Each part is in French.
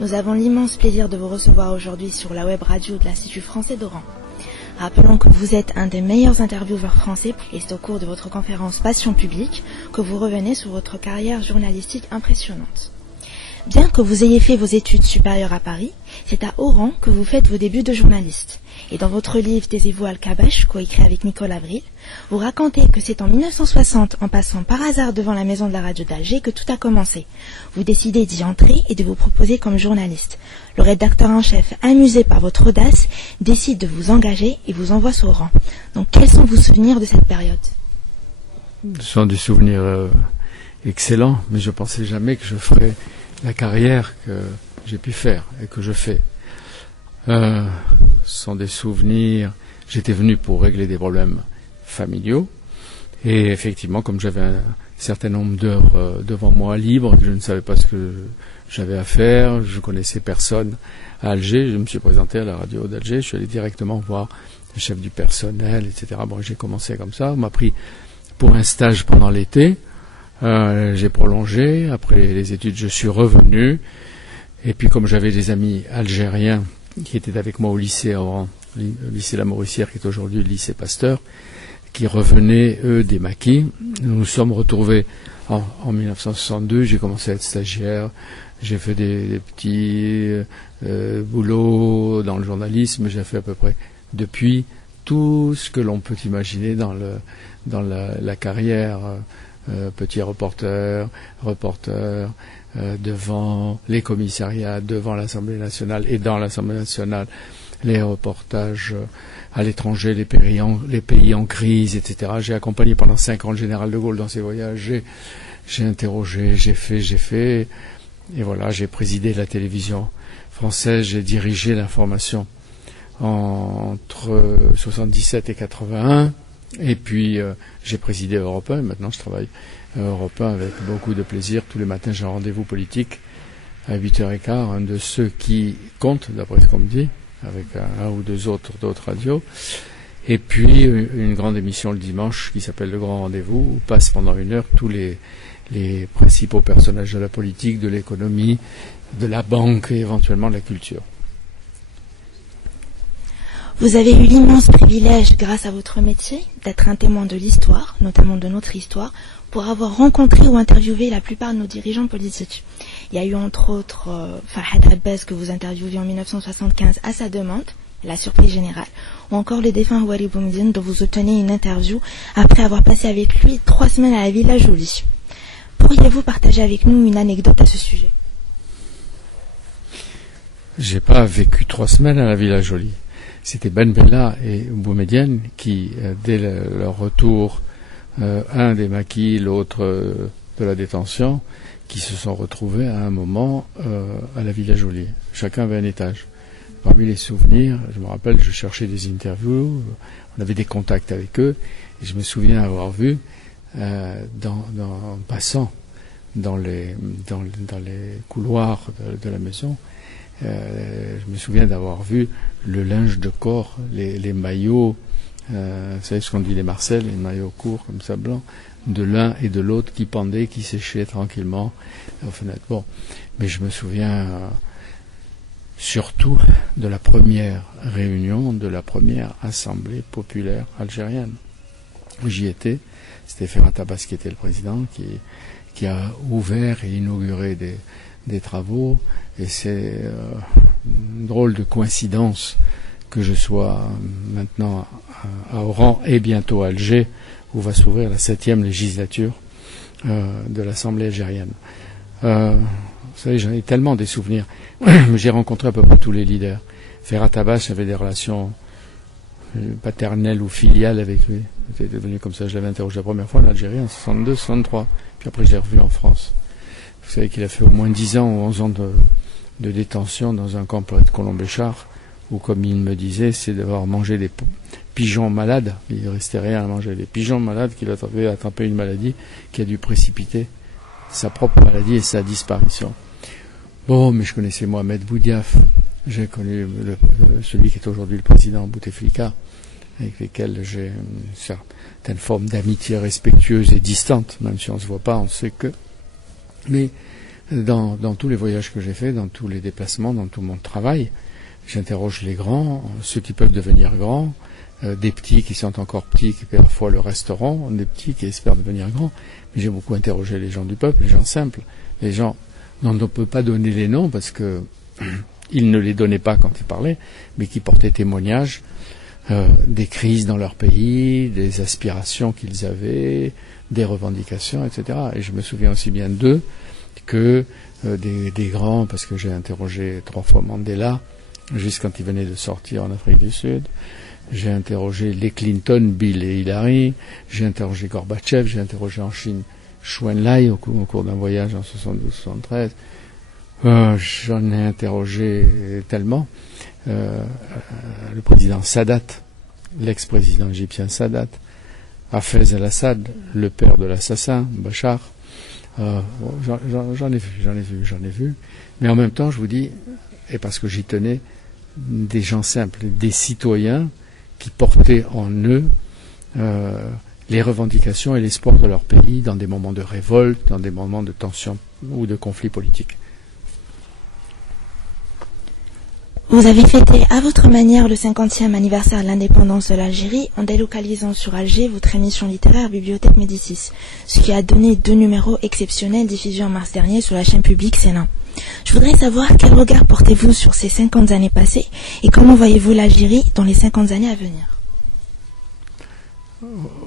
Nous avons l'immense plaisir de vous recevoir aujourd'hui sur la web radio de l'Institut français d'Oran. Rappelons que vous êtes un des meilleurs intervieweurs français et c'est au cours de votre conférence Passion publique que vous revenez sur votre carrière journalistique impressionnante. Bien que vous ayez fait vos études supérieures à Paris, c'est à Oran que vous faites vos débuts de journaliste. Et dans votre livre Taisez-vous Al-Kabash, coécrit avec Nicole Avril, vous racontez que c'est en 1960, en passant par hasard devant la maison de la radio d'Alger, que tout a commencé. Vous décidez d'y entrer et de vous proposer comme journaliste. Le rédacteur en chef, amusé par votre audace, décide de vous engager et vous envoie sur Oran. Donc quels sont vos souvenirs de cette période? Ce sont des souvenirs excellents, mais je ne pensais jamais que je ferais la carrière que j'ai pu faire et que je fais. Ce sont des souvenirs. J'étais venu pour régler des problèmes familiaux et effectivement, comme j'avais un certain nombre d'heures devant moi libres, je ne savais pas ce que j'avais à faire, je connaissais personne à Alger, je me suis présenté à la radio d'Alger, je suis allé directement voir le chef du personnel, etc. Bon, j'ai commencé comme ça, on m'a pris pour un stage pendant l'été. J'ai prolongé, après les études je suis revenu, et puis comme j'avais des amis algériens qui étaient avec moi au lycée à Oran, le lycée La Mauricière qui est aujourd'hui le lycée Pasteur, qui revenaient eux des maquis, nous nous sommes retrouvés en 1962, j'ai commencé à être stagiaire, j'ai fait des petits boulots dans le journalisme, j'ai fait à peu près depuis tout ce que l'on peut imaginer dans la carrière. Petit reporter, devant les commissariats, devant l'Assemblée nationale et dans l'Assemblée nationale, les reportages à l'étranger, les pays en crise, etc. J'ai accompagné pendant 5 ans le général de Gaulle dans ses voyages, j'ai interrogé, j'ai fait, et voilà, j'ai présidé la télévision française, j'ai dirigé l'information entre 77 et 81. Et puis, j'ai présidé Europe 1 et maintenant je travaille à Europe 1 avec beaucoup de plaisir. Tous les matins, j'ai un rendez-vous politique à 8h15, un de ceux qui comptent, d'après ce qu'on me dit, avec un ou deux autres d'autres radios. Et puis, une grande émission le dimanche qui s'appelle Le Grand Rendez-vous, où passent pendant 1 heure tous les principaux personnages de la politique, de l'économie, de la banque et éventuellement de la culture. Vous avez eu l'immense privilège, grâce à votre métier, d'être un témoin de l'histoire, notamment de notre histoire, pour avoir rencontré ou interviewé la plupart de nos dirigeants politiques. Il y a eu entre autres Farhad Abbas que vous interviewez en 1975 à sa demande, la surprise générale, ou encore le défunt Houari Boumediene dont vous obtenez une interview après avoir passé avec lui 3 semaines à la Villa Jolie. Pourriez-vous partager avec nous une anecdote à ce sujet? J'ai pas vécu 3 semaines à la Villa Jolie. C'était Ben Bella et Boumediene qui, dès leur retour, un des maquis, l'autre de la détention, qui se sont retrouvés à un moment à la Villa Jolie. Chacun avait un étage. Parmi les souvenirs, je me rappelle, je cherchais des interviews, on avait des contacts avec eux, et je me souviens avoir vu, en passant dans les couloirs de la maison, je me souviens d'avoir vu le linge de corps, les maillots, vous savez ce qu'on dit les Marcel, les maillots courts comme ça blancs, de l'un et de l'autre qui pendaient, qui séchaient tranquillement aux fenêtres. Bon, mais je me souviens surtout de la première réunion, de la première assemblée populaire algérienne. J'y étais, c'était Ferhat Abbas qui était le président, qui a ouvert et inauguré des travaux, et c'est une drôle de coïncidence que je sois maintenant à Oran et bientôt à Alger, où va s'ouvrir la 7e législature de l'Assemblée algérienne. Vous savez, j'en ai tellement des souvenirs. J'ai rencontré à peu près tous les leaders. Ferhat Abbas avait des relations paternelles ou filiales avec lui. J'étais devenu comme ça, je l'avais interrogé la première fois en Algérie en 62, 63. Puis après, je l'ai revu en France. Vous savez qu'il a fait au moins 10 ans ou 11 ans de détention dans un camp près de Colombéchard, où, comme il me disait, c'est d'avoir mangé des pigeons malades. Il ne restait rien à manger. Les pigeons malades qu'il avait attrapé une maladie qui a dû précipiter sa propre maladie et sa disparition. Bon, mais je connaissais Mohamed Boudiaf. J'ai connu celui qui est aujourd'hui le président Bouteflika, avec lesquels j'ai une certaine forme d'amitié respectueuse et distante, même si on ne se voit pas, on sait que. Mais dans tous les voyages que j'ai faits, dans tous les déplacements, dans tout mon travail, j'interroge les grands, ceux qui peuvent devenir grands, des petits qui sont encore petits, qui parfois le resteront, des petits qui espèrent devenir grands. Mais j'ai beaucoup interrogé les gens du peuple, les gens simples, les gens dont on ne peut pas donner les noms parce que ils ne les donnaient pas quand ils parlaient, mais qui portaient témoignage des crises dans leur pays, des aspirations qu'ils avaient, des revendications, etc. Et je me souviens aussi bien d'eux que des grands, parce que j'ai interrogé 3 fois Mandela, juste quand il venait de sortir en Afrique du Sud. J'ai interrogé les Clinton, Bill et Hillary. J'ai interrogé Gorbatchev. J'ai interrogé en Chine Chou En-lai au cours d'un voyage en 72-73. J'en ai interrogé tellement. Le président Sadat, l'ex-président égyptien Sadat, Hafez el-Assad, le père de l'assassin, Bachar. J'en ai vu. Mais en même temps, je vous dis, et parce que j'y tenais, des gens simples, des citoyens qui portaient en eux les revendications et l'espoir de leur pays dans des moments de révolte, dans des moments de tension ou de conflit politique. Vous avez fêté à votre manière le 50e anniversaire de l'indépendance de l'Algérie en délocalisant sur Alger votre émission littéraire Bibliothèque Médicis, ce qui a donné 2 numéros exceptionnels diffusés en mars dernier sur la chaîne publique Sénat. Je voudrais savoir quel regard portez-vous sur ces 50 années passées et comment voyez-vous l'Algérie dans les 50 années à venir?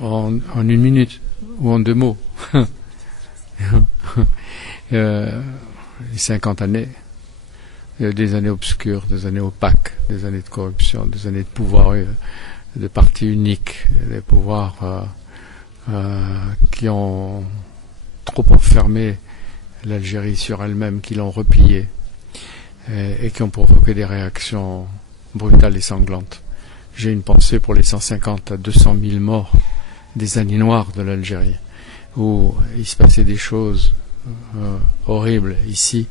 En 1 minute ou en 2 mots. Les 50 années, des années obscures, des années opaques, des années de corruption, des années de pouvoir, de partis uniques, des pouvoirs qui ont trop enfermé l'Algérie sur elle-même, qui l'ont repliée et qui ont provoqué des réactions brutales et sanglantes. J'ai une pensée pour les 150 à 200 000 morts des années noires de l'Algérie, où il se passait des choses horribles ici,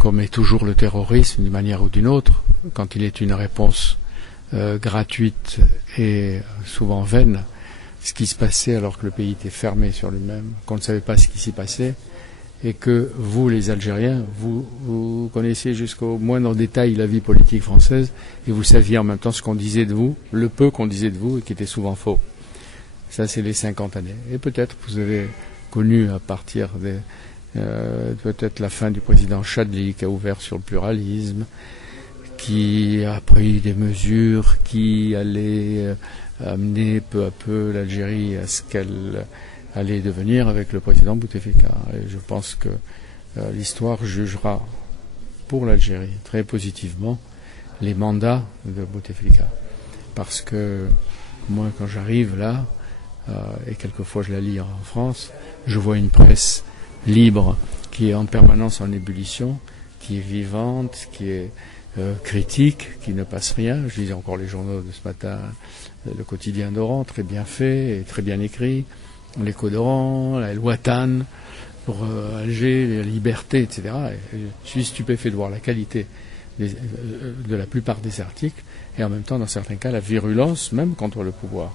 comme est toujours le terrorisme d'une manière ou d'une autre, quand il est une réponse gratuite et souvent vaine, ce qui se passait alors que le pays était fermé sur lui-même, qu'on ne savait pas ce qui s'y passait, et que vous, les Algériens, vous connaissiez jusqu'au moindre détail la vie politique française, et vous saviez en même temps ce qu'on disait de vous, le peu qu'on disait de vous, et qui était souvent faux. Ça, c'est les 50 années. Et peut-être vous avez connu à partir des... peut-être la fin du président Chadli, qui a ouvert sur le pluralisme, qui a pris des mesures qui allaient amener peu à peu l'Algérie à ce qu'elle allait devenir avec le président Bouteflika. Et je pense que l'histoire jugera pour l'Algérie très positivement les mandats de Bouteflika. Parce que moi, quand j'arrive là, et quelquefois je la lis en France, je vois une presse libre, qui est en permanence en ébullition, qui est vivante, qui est critique, qui ne passe rien. Je lisais encore les journaux de ce matin, le quotidien d'Oran, très bien fait et très bien écrit, l'écho d'Oran, la El-Watan pour Alger, la liberté, etc. Et je suis stupéfait de voir la qualité de la plupart des articles et en même temps, dans certains cas, la virulence même contre le pouvoir.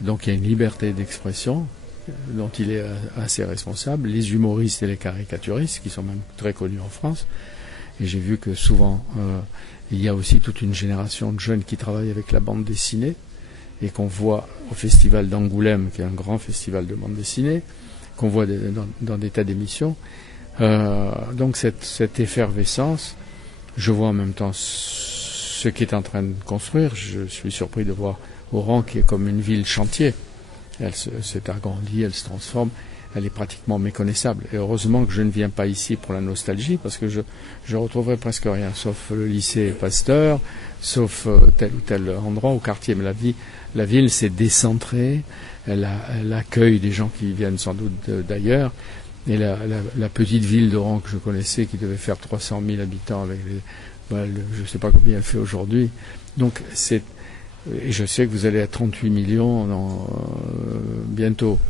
Donc il y a une liberté d'expression dont il est assez responsable, les humoristes et les caricaturistes, qui sont même très connus en France. Et j'ai vu que souvent, il y a aussi toute une génération de jeunes qui travaillent avec la bande dessinée, et qu'on voit au festival d'Angoulême, qui est un grand festival de bande dessinée, qu'on voit dans des tas d'émissions. Donc cette effervescence, je vois en même temps ce qui est en train de construire. Je suis surpris de voir Oran, qui est comme une ville chantier. Elle s'est agrandie, elle se transforme, elle est pratiquement méconnaissable. Et heureusement que je ne viens pas ici pour la nostalgie, parce que je retrouverai presque rien, sauf le lycée Pasteur, sauf tel ou tel endroit au quartier. Mais la ville s'est décentrée, elle accueille des gens qui viennent sans doute d'ailleurs. Et la petite ville d'Oran que je connaissais, qui devait faire 300 000 habitants, avec je ne sais pas combien elle fait aujourd'hui. Donc et je sais que vous allez à 38 millions bientôt.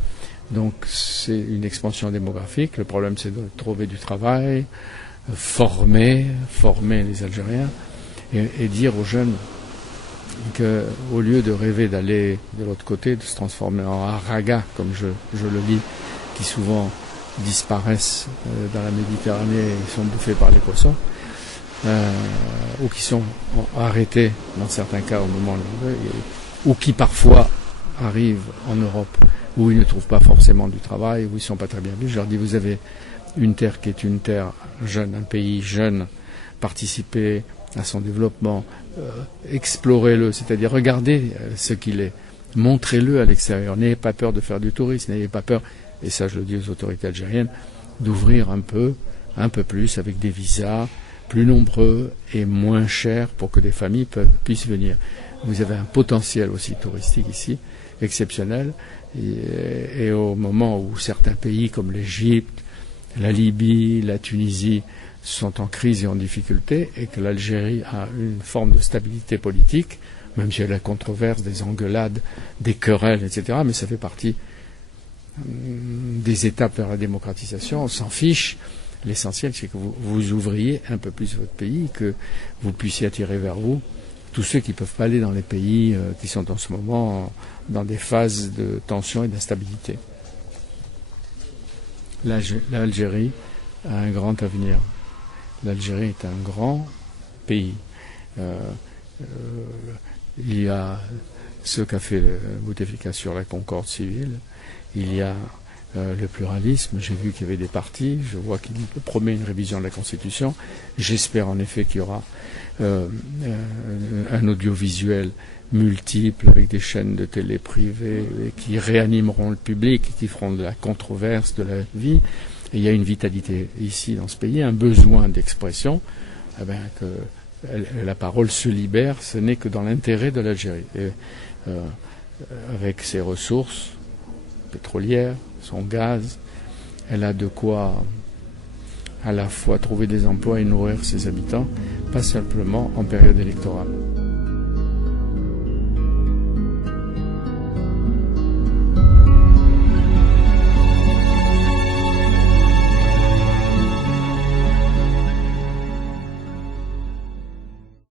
Donc c'est une expansion démographique. Le problème, c'est de trouver du travail, former les Algériens et dire aux jeunes qu'au lieu de rêver d'aller de l'autre côté, de se transformer en haraga, comme je le lis, qui souvent disparaissent dans la Méditerranée et sont bouffés par les poissons, ou qui sont arrêtés dans certains cas au moment ou qui parfois arrivent en Europe où ils ne trouvent pas forcément du travail, où ils ne sont pas très bien vus. Je leur dis, vous avez une terre qui est une terre jeune, un pays jeune, participez à son développement, explorez-le, c'est-à-dire regardez ce qu'il est, montrez-le à l'extérieur, n'ayez pas peur de faire du tourisme, n'ayez pas peur, et ça je le dis aux autorités algériennes, d'ouvrir un peu plus avec des visas plus nombreux et moins chers pour que des familles puissent venir. Vous avez un potentiel aussi touristique ici, exceptionnel, et au moment où certains pays comme l'Égypte, la Libye, la Tunisie sont en crise et en difficulté, et que l'Algérie a une forme de stabilité politique, même s'il y a la controverse, des engueulades, des querelles, etc., mais ça fait partie des étapes vers la démocratisation, on s'en fiche. L'essentiel, c'est que vous ouvriez un peu plus votre pays, que vous puissiez attirer vers vous tous ceux qui ne peuvent pas aller dans les pays qui sont en ce moment dans des phases de tension et d'instabilité. L'Algérie a un grand avenir. L'Algérie est un grand pays. Il y a ce qu'a fait Bouteflika sur la concorde civile. Il y a le pluralisme. J'ai vu qu'il y avait des partis. Je vois qu'il promet une révision de la Constitution. J'espère en effet qu'il y aura un audiovisuel multiple avec des chaînes de télé privées qui réanimeront le public, qui feront de la controverse, de la vie. Et il y a une vitalité ici dans ce pays, un besoin d'expression, que la parole se libère, ce n'est que dans l'intérêt de l'Algérie. Et, avec ses ressources pétrolières, son gaz, elle a de quoi à la fois trouver des emplois et nourrir ses habitants, pas simplement en période électorale.